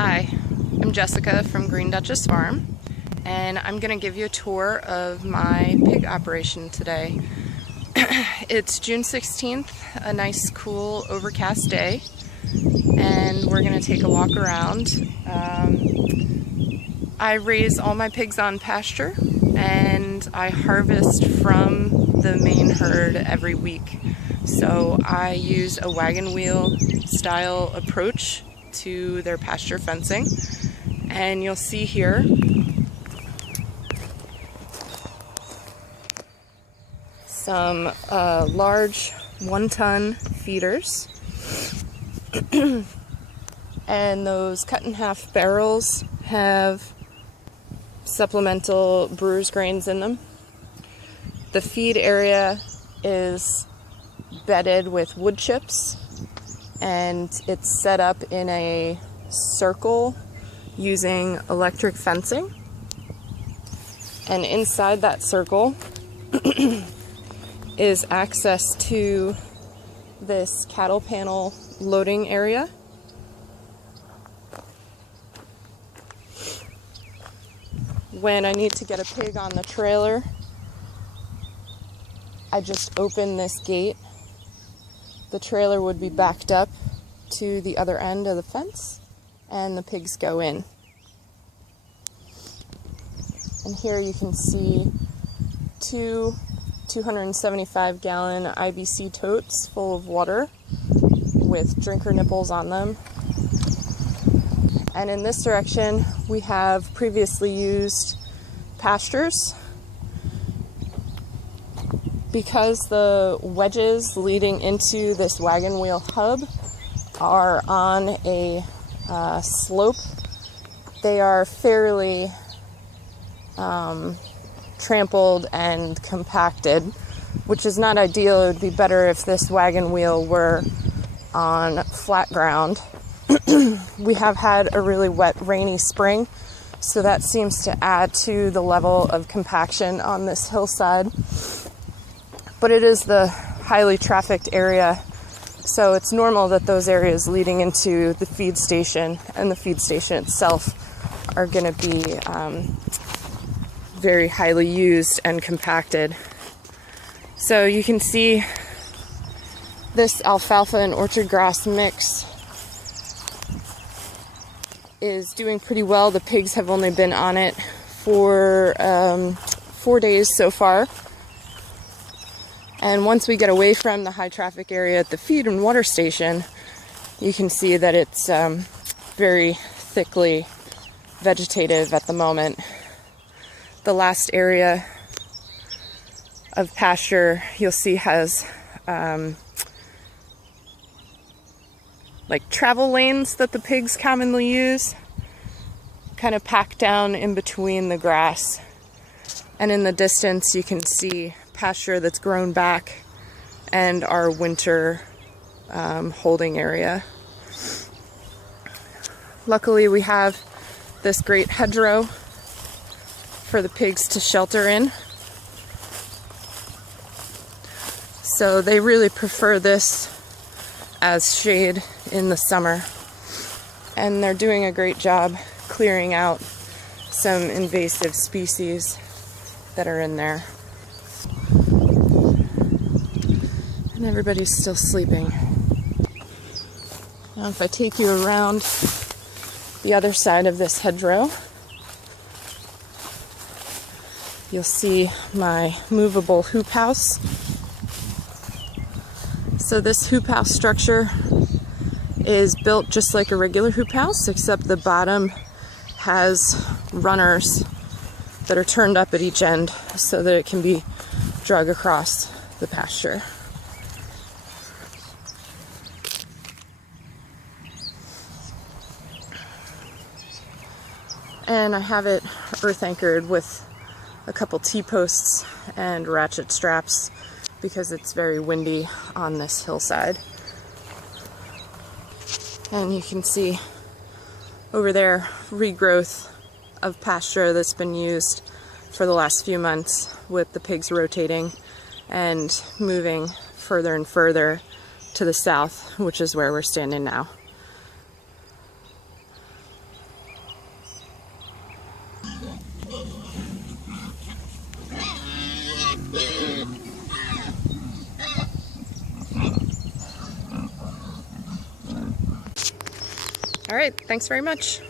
Hi, I'm Jessica from Green Duchess Farm, and I'm going to give you a tour of my pig operation today. It's June 16th, a nice, cool, overcast day, and we're going to take a walk around. I raise all my pigs on pasture, and I harvest from the main herd every week. So I use a wagon wheel style approach to their pasture fencing, and you'll see here some large 1-ton feeders and those cut in half barrels have supplemental brewer's grains in them. The feed area is bedded with wood chips, and it's set up in a circle using electric fencing. And inside that circle is access to this cattle panel loading area. When I need to get a pig on the trailer, I just open this gate. The trailer would be backed up to the other end of the fence, and the pigs go in. And here you can see two 275-gallon IBC totes full of water with drinker nipples on them. And in this direction, we have previously used pastures. Because the wedges leading into this wagon wheel hub are on a slope, they are fairly trampled and compacted, which is not ideal. It would be better if this wagon wheel were on flat ground. We have had a really wet, rainy spring, so that seems to add to the level of compaction on this hillside. But it is the highly trafficked area, so it's normal that those areas leading into the feed station and the feed station itself are going to be very highly used and compacted. So you can see this alfalfa and orchard grass mix is doing pretty well. The pigs have only been on it for 4 days so far. And once we get away from the high traffic area at the feed and water station, you can see that it's very thickly vegetative at the moment. The last area of pasture you'll see has like travel lanes that the pigs commonly use, kind of packed down in between the grass. And in the distance you can see pasture that's grown back and our winter holding area. Luckily we have this great hedgerow for the pigs to shelter in. So they really prefer this as shade in the summer. And they're doing a great job clearing out some invasive species that are in there. And everybody's still sleeping. Now if I take you around the other side of this hedgerow, you'll see my movable hoop house. So this hoop house structure is built just like a regular hoop house, except the bottom has runners that are turned up at each end so that it can be drug across the pasture. And I have it earth anchored with a couple T-posts and ratchet straps because it's very windy on this hillside. And you can see over there regrowth of pasture that's been used for the last few months, with the pigs rotating and moving further and further to the south, which is where we're standing now. All right, thanks very much.